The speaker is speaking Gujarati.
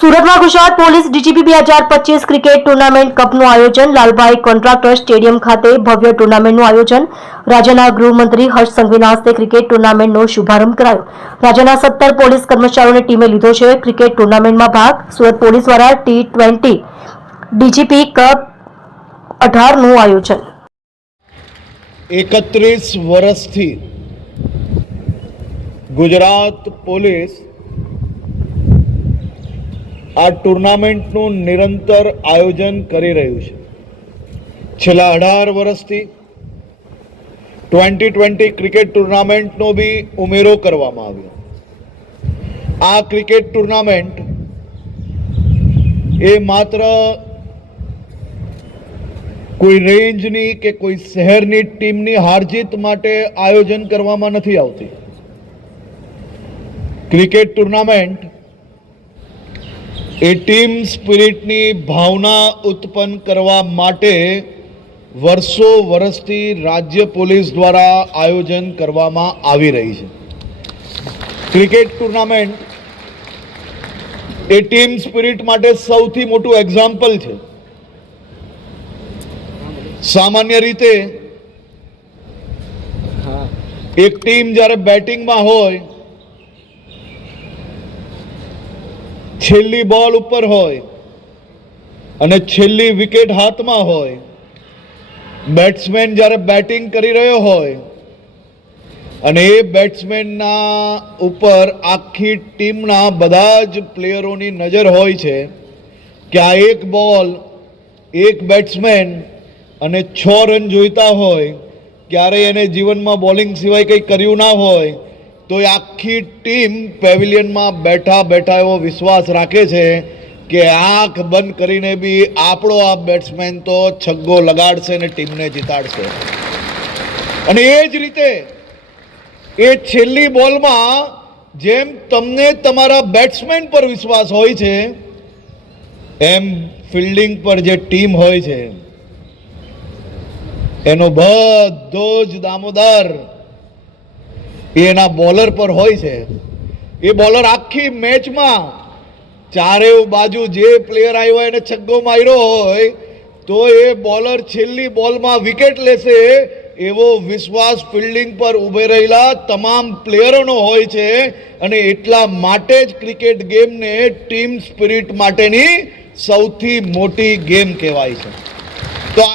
સુરતમાં Gujarat police DGP 2025 cricket tournament કપનું આયોજન લાલભાઈ કોન્ટ્રાક્ટર સ્ટેડિયમ ખાતે ભવ્ય ટુર્નામેન્ટનું આયોજન રાજ્યના ગૃહમંત્રી હર્ષ સંઘવીના હસ્તે ક્રિકેટ ટુર્નામેન્ટનો શુભારંભ કરાયો। રાજ્યના 17 પોલીસ કર્મચારીઓની ટીમે લીધો છે ક્રિકેટ ટુર્નામેન્ટમાં ભાગ। સુરત પોલીસ દ્વારા T20 ડીજીપી કપ 18નું આયોજન। 31 વર્ષથી ગુજરાત પોલીસ આ ટુર્નામેન્ટનું નિરંતર આયોજન કરી રહ્યું છે। છેલ્લા 18 વર્ષથી 2020 ક્રિકેટ ટુર્નામેન્ટનો બી ઉમેરો કરવામાં આવ્યો। આ ક્રિકેટ ટુર્નામેન્ટ એ માત્ર કોઈ રેન્જની કે કોઈ શહેરની ટીમની હારજીત માટે આયોજન કરવામાં નથી આવતી। ક્રિકેટ ટુર્નામેન્ટ એ ટીમ સ્પિરિટની ભાવના ઉત્પન્ન કરવા માટે વર્ષો વર્ષથી રાજ્ય પોલીસ દ્વારા આયોજન કરવામાં આવી રહી છે। ક્રિકેટ ટુર્નામેન્ટ એ ટીમ સ્પિરિટ માટે સૌથી મોટું એક્ઝામ્પલ છે। સામાન્ય રીતે એક ટીમ જ્યારે બેટિંગમાં હોય, છેલ્લી બોલ ઉપર હોય અને છેલ્લી વિકેટ હાથમાં હોય, બેટ્સમેન જ્યારે બેટિંગ કરી રહ્યો હોય અને એ બેટ્સમેનના ઉપર આખી ટીમના બધા જ પ્લેયરોની નજર હોય છે કે આ એક બોલ, એક બેટ્સમેન અને 6 રન જોઈતા હોય, ક્યારેય એને જીવનમાં બોલિંગ સિવાય કંઈ કર્યું ના હોય, તો એ આખી ટીમ પેવિલિયનમાં બેઠા બેઠા એવો વિશ્વાસ રાખે છે કે આંખ બંધ કરીને બી આપણો આ બેટ્સમેન તો છગ્ગો લગાડશે ને ટીમને જીતાડશે। અને એ જ રીતે એ છેલ્લી બોલમાં જેમ તમને તમારા બેટ્સમેન પર વિશ્વાસ હોય છે, એમ ફિલ્ડિંગ પર જે ટીમ હોય છે એનો બધો જ દામોદર એના બોલર પર હોય છે। એ બોલર આખી મેચમાં ચારે બાજુ જે પ્લેયર આવ્યો એને છગ્ગો માર્યો હોય તો એ બોલર છેલ્લી બોલમાં વિકેટ લેશે એવો વિશ્વાસ ફિલ્ડિંગ પર ઊભે રહેલા તમામ પ્લેયરોનો હોય છે। અને એટલા માટે જ ક્રિકેટ ગેમને ટીમ સ્પિરિટ માટેની સૌથી મોટી ગેમ કહેવાય છે।